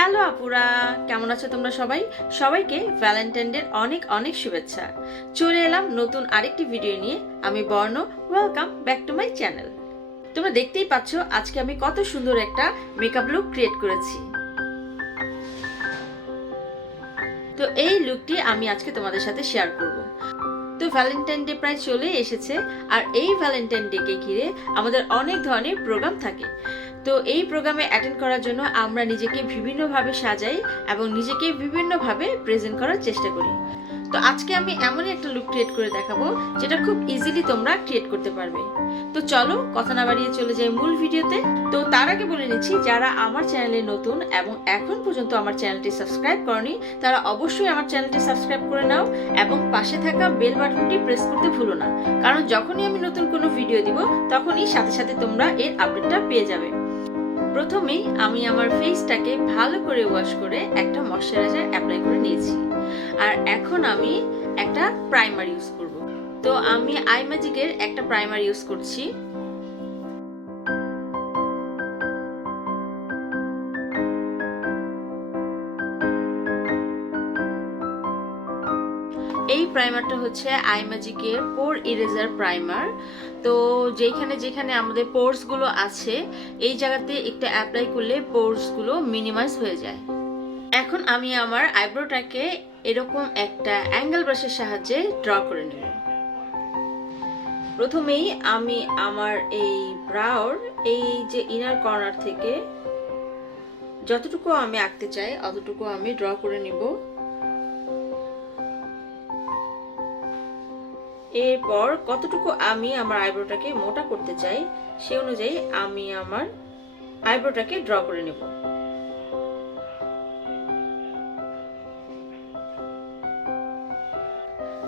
Hello আপুরা, কেমন আছো তোমরা সবাই? সবাইকে ভ্যালেন্টাইন ডের অনেক অনেক শুভেচ্ছা। চলে এলাম নতুন আরেকটি ভিডিও নিয়ে। আমি বর্ণ, welcome back to my channel. তোমরা দেখতেই পাচ্ছ আজকে আমি কত সুন্দর একটা মেকআপ লুক ক্রিয়েট করেছি। তো এই লুকটি আমি আজকে তোমাদের সাথে শেয়ার করব। তো ভ্যালেন্টাইন ডে প্রায় চলে এসেছে, আর এই ভ্যালেন্টাইন ডে কে ঘিরে আমাদের অনেক ধরনের প্রোগ্রাম থাকে। তো এই প্রোগ্রামে অ্যাটেন্ড করার জন্য আমরা নিজেকে বিভিন্নভাবে সাজাই এবং নিজেকে বিভিন্নভাবে প্রেজেন্ট করার চেষ্টা করি। তো আজকে আমি এমনই একটা লুক ক্রিয়েট করে দেখাবো যেটা খুব ইজিলি তোমরা ক্রিয়েট করতে পারবে। তো চলো কথা না বাড়িয়ে চলে যাই মূল ভিডিওতে। তো তার আগে বলে নিচ্ছি, যারা আমার চ্যানেলে নতুন এবং এখন পর্যন্ত আমার চ্যানেলটি সাবস্ক্রাইব করনি তারা অবশ্যই আমার চ্যানেলটি সাবস্ক্রাইব করে নাও এবং পাশে থাকা বেল বাটনটি প্রেস করতে ভুলো না, কারণ যখনই আমি নতুন কোনো ভিডিও দিব তখনই সাথে সাথে তোমরা এর আপডেটটা পেয়ে যাবে। প্রথমেই আমি আমার ফেসটাকে ভালো করে ওয়াশ করে একটা ময়শ্চারাইজার অ্যাপ্লাই করে নিয়েছি, আর এখন আমি একটা প্রাইমার ইউজ করব। তো আমি আই ম্যাজিকের একটা প্রাইমার ইউজ করছি। এই প্রাইমারটা হচ্ছে আই ম্যাজিকের পোর ইরেজার প্রাইমার। তো যেখানে যেখানে আমাদের পোর্স গুলো আছে এই জায়গাতে একটু অ্যাপ্লাই করলে পোর্স গুলো মিনিমাইজ হয়ে যায়। এখন আমি আমার আইব্রোটাকে এরকম একটা অ্যাঙ্গেল ব্রাশের সাহায্যে ড্র করে নেব। প্রথমেই আমি আমার এই ব্রাউর এই যে ইনার কর্নার থেকে যতটুকু আমি আঁকতে চাই অতটুকু আমি ড্র করে নিব। এরপর কতটুকু আমি আমার আইব্রোটাকে মোটা করতে চাই সে অনুযায়ী আমি আমার আইব্রোটাকে ড্র করে নেব।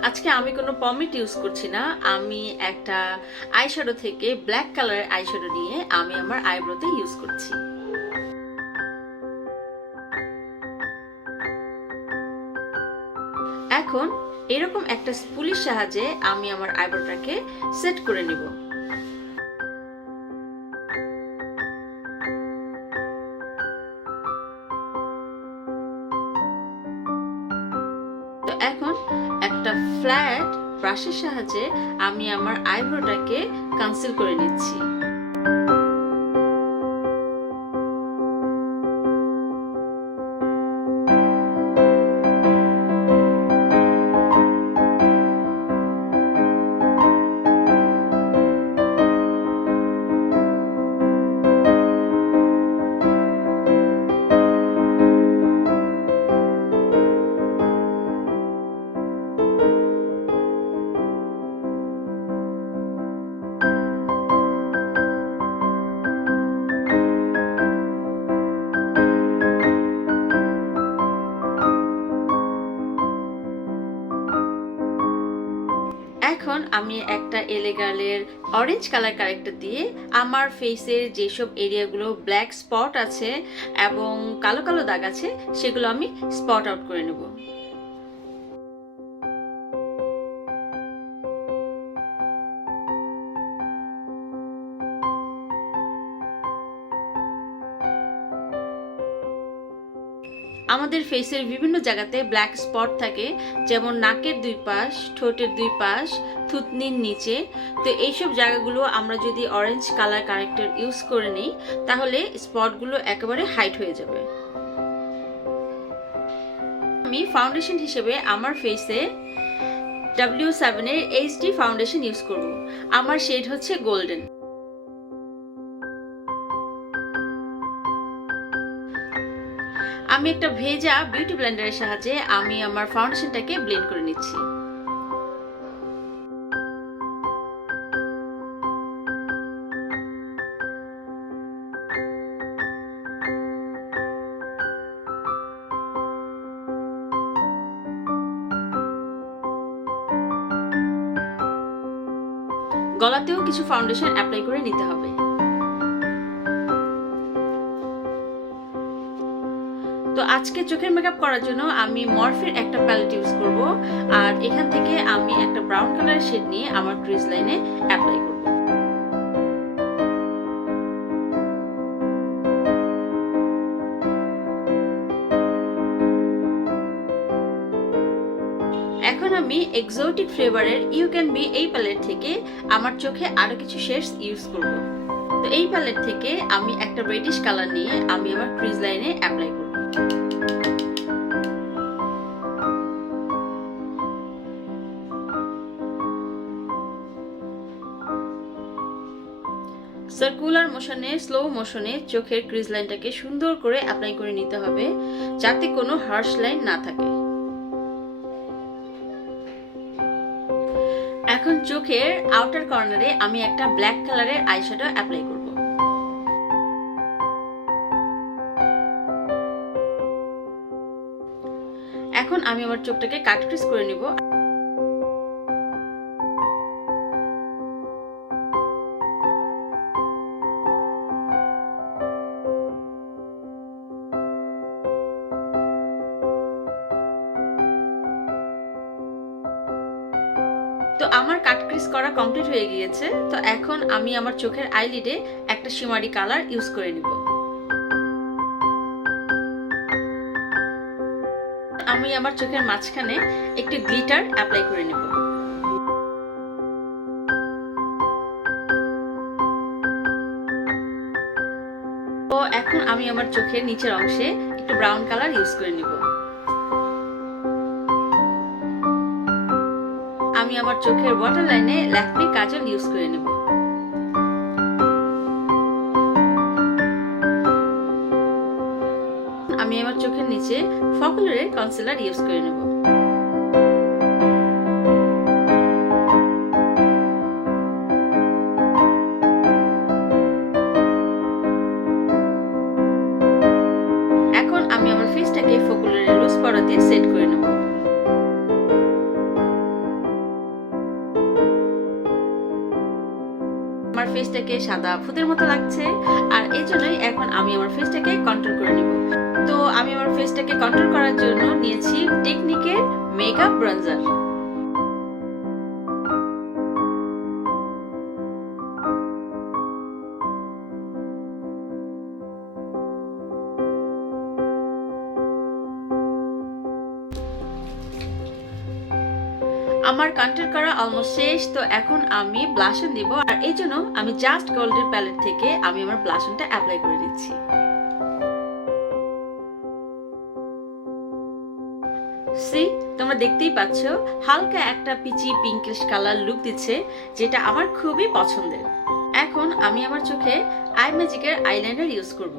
আজকে আমি কোনো পমিট ইউজ করছি না, আমি একটা আইশ্যাডো থেকে ব্ল্যাক কালারের আইশ্যাডো নিয়ে আমি আমার আইব্রোতে ইউজ করছি। এখন এরকম একটা স্পুলির সাহায্যে আমি আমার আইব্রোটাকে সেট করে নিব। তো এখন একটা ফ্ল্যাট ব্রাশের সাহায্যে আমি আমার আইব্রোটাকে কনসিল করে নিচ্ছি। এখন আমি একটা এলেগালের অরেঞ্জ কালার কারেক্টর দিয়ে আমার ফেসের যেসব এরিয়াগুলো ব্ল্যাক স্পট আছে এবং কালো কালো দাগ আছে সেগুলো আমি স্পট আউট করে নেব। আমাদের ফেসের বিভিন্ন জায়গাতে ব্ল্যাক স্পট থাকে, যেমন নাকের দুই পাশ, ঠোঁটের দুই পাশ, থুতনির নিচে। তো এইসব জায়গাগুলো আমরা যদি অরেঞ্জ কালার কারেক্টর ইউজ করে নিই তাহলে স্পটগুলো একেবারে হাইড হয়ে যাবে। আমি ফাউন্ডেশন হিসেবে আমার ফেসে W7 এর HD ফাউন্ডেশন ইউজ করব। আমার শেড হচ্ছে গোল্ডেন। আমি একটা ভেজা বিউটি ব্লেন্ডারের সাহায্যে আমি আমার ফাউন্ডেশনটাকে ব্লেন্ড করে নিচ্ছি। গলাতেও কিছু ফাউন্ডেশন অ্যাপ্লাই করে নিতে হবে। তো আজকে চোখের মেকআপ করার জন্য আমি মরফির একটা প্যালেট ইউজ করব, আর এখান থেকে আমি একটা ব্রাউন কালারের শেড নিয়ে আমার ক্রিজ লাইনে অ্যাপ্লাই করব। এখন আমি এক্সোটিক ফ্লেভারের ইউ ক্যান বি এই প্যালেট থেকে আমার চোখে আরো কিছু শেডস ইউজ করব। তো এই প্যালেট থেকে আমি একটা রেডিশ কালার নিয়ে আমি আমার ক্রিজ লাইনে অ্যাপ্লাই করব। সার্কুলার মোশনে, স্লো মোশনে চোখের ক্রিজ লাইনটাকে সুন্দর করে অ্যাপ্লাই করে নিতে হবে, যাতে কোনো হার্শ লাইন না থাকে। এখন চোখের আউটার কর্নারে আমি একটা ব্ল্যাক কালারের আইশ্যাডো অ্যাপ্লাই করব। এখন আমি আমার চোখটাকে কাট ক্রিজ করে নিব। তো আমার কাট ক্রিজ করা কমপ্লিট হয়ে গিয়েছে। তো এখন আমি আমার চোখের আইলিডে একটা শিমারি কালার ইউজ করে নিব। আমি আমার চোখের মাঝখানে একটু গ্লিটার অ্যাপ্লাই করে নিব। তো এখন আমি আমার চোখের নিচের অংশে একটু ব্রাউন কালার ইউজ করে নিব। আমি আমার চোখের ওয়াটার লাইনে ল্যাকমি কাজল ইউজ করে নেব। আমি আমার চোখের নিচে ফকুলারের কনসিলার ইউজ করে নেব। এখন আমি আমার ফেসটাকে ফকুলারের লুজ পাউডার দিয়ে সেট করে নেব। আমার ফেসটাকে সাদা ফুতের মতো লাগছে, আর এই জন্যই এখন আমি আমার ফেসটাকে কন্ট্রোল করে নিব। তো আমি আমার ফেসটাকে কন্ট্রোল করার জন্য নিয়েছি টেকনিকের মেকআপ ব্রঞ্জার। আমার কন্ট্রোল করা অলমোস্ট শেষ। তো এখন আমি ব্লাশন দিব, আর এই জন্য আমি জাস্ট গোল্ডের প্যালেট থেকে আমি আমার ব্লাশনটা অ্যাপ্লাই করে দিচ্ছি। সি, তোমরা দেখতেই পাচ্ছ হালকা একটা পিচি পিঙ্কিশ কালার লুক দিচ্ছে, যেটা আমার খুবই পছন্দের। এখন আমি আমার চোখে আই ম্যাজিকের আইলাইনার ইউজ করব।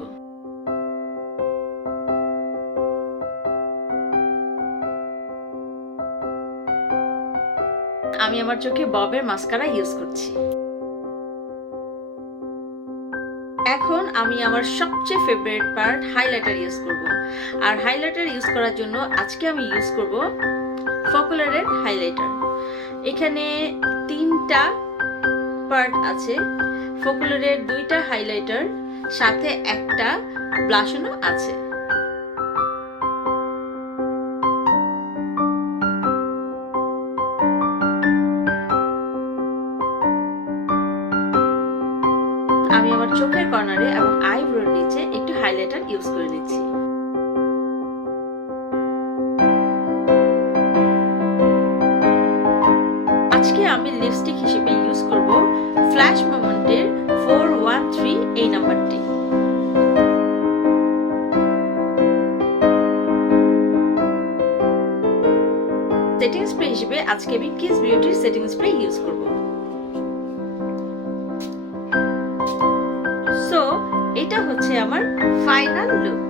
আমি আমার চোখে ববের মাস্কারা ইউজ করছি। এখন আমি আমার সবচেয়ে ফেভারিট পার্ট হাইলাইটার ইউজ করব। আর হাইলাইটার ইউজ করার জন্য আজকে আমি ইউজ করব ফকুলারের হাইলাইটার। এখানে 3টা পার্ট আছে, ফকুলারের 2টা হাইলাইটার, সাথে একটা ব্লাশনও আছে। আমি আমার চোখের কর্নারে এবং আইব্রোর নিচে একটু হাইলাইটার ইউজ করে নিচ্ছি। আজকে আমি লিপস্টিক হিসেবে ইউজ করব ফ্ল্যাশ মোমেন্টের 413 এই নাম্বারটি। সেটিং স্প্রে হিসেবে আজকে আমি কিস বিউটির সেটিং স্প্রে ইউজ করব। সো এটা হচ্ছে আমার ফাইনাল লুক।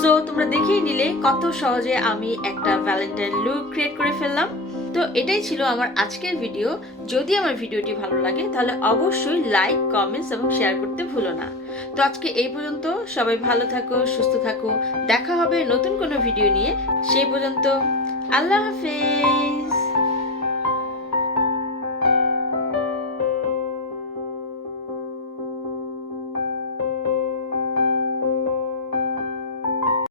সো তোমরা দেখেই নিলে কত সহজে আমি একটা ভ্যালেন্টাইন লুক ক্রিয়েট করে ফেললাম। তো এটাই ছিল আমার আজকের ভিডিও। যদি আমার ভিডিওটি ভালো লাগে তাহলে অবশ্যই লাইক, কমেন্টস এবং শেয়ার করতে ভুলো না। তো আজকে এই পর্যন্ত। সবাই ভালো থাকো, সুস্থ থাকো। দেখা হবে নতুন কোনো ভিডিও নিয়ে। সেই পর্যন্ত আল্লাহ হাফেজ।